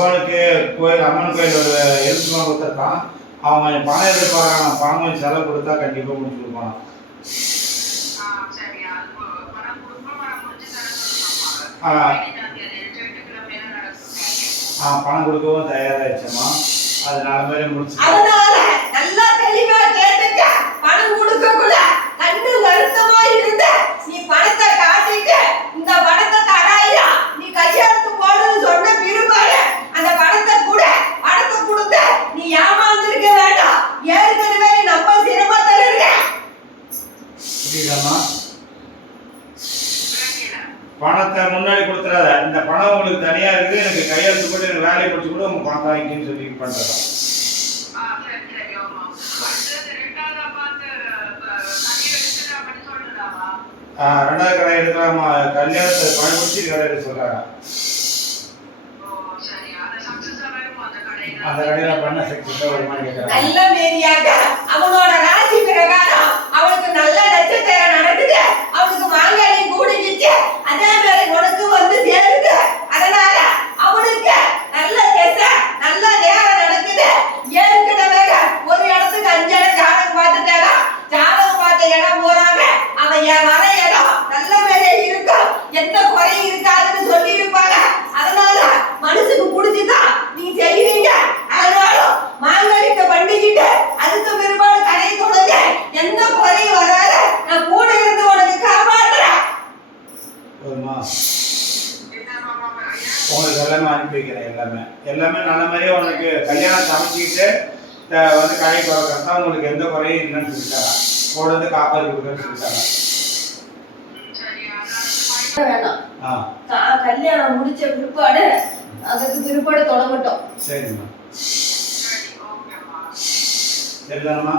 கோயில் அம்மன் கோயில் ஒரு எழுத்துமா கொடுத்துருக்கான் அவன் கொஞ்சம் பணம் எதிர்பார்க்கறான் பணம் செலவு கொடுத்தா கண்டிப்பாக முடிச்சு கொடுப்பான் ஆ, பணம் கொடுப்போம், பணம் முடிச்சு தர சொல்லுங்கம்மா. விளங்கில. பணத்தை முன்னாடி கொடுத்துறாத இந்த பணம் உங்களுக்கு தனியாக இருக்குது. எனக்கு கையெழுத்து போட்டு எனக்கு வேலையை பிடிச்சி கூட உங்கள் பணம் வாங்கிக்கின்னு சொல்லி பண்ணுறதா ரெண்டாவதா கடை எடுக்கலாமா? கல்யாணத்தை பணம் முடிச்சு கடை எடுக்க சொல்கிறாங்க? அந்த கடையில் பண்ண சக்ஸஸாக வருமானு கேட்குறாங்க எல்லாமே அனுப்பி வைக்கிறேன் எல்லாமே. எல்லாமே நல்ல மாதிரியே உனக்கு கல்யாணம் சமைச்சிக்கிட்டு வந்து கடை திறக்கிறதா உங்களுக்கு எந்த குறையும் இல்லைன்னு சொல்லிட்டாங்க. வந்து காப்பாற்றி கொடுக்குறேன்னு சொல்லிட்டாங்க. கல்யாணம் முடிச்ச பிற்பாடு அதுக்கு பிற்பாடு தொடங்கட்டும். சரிம்மா. சரிதானம்மா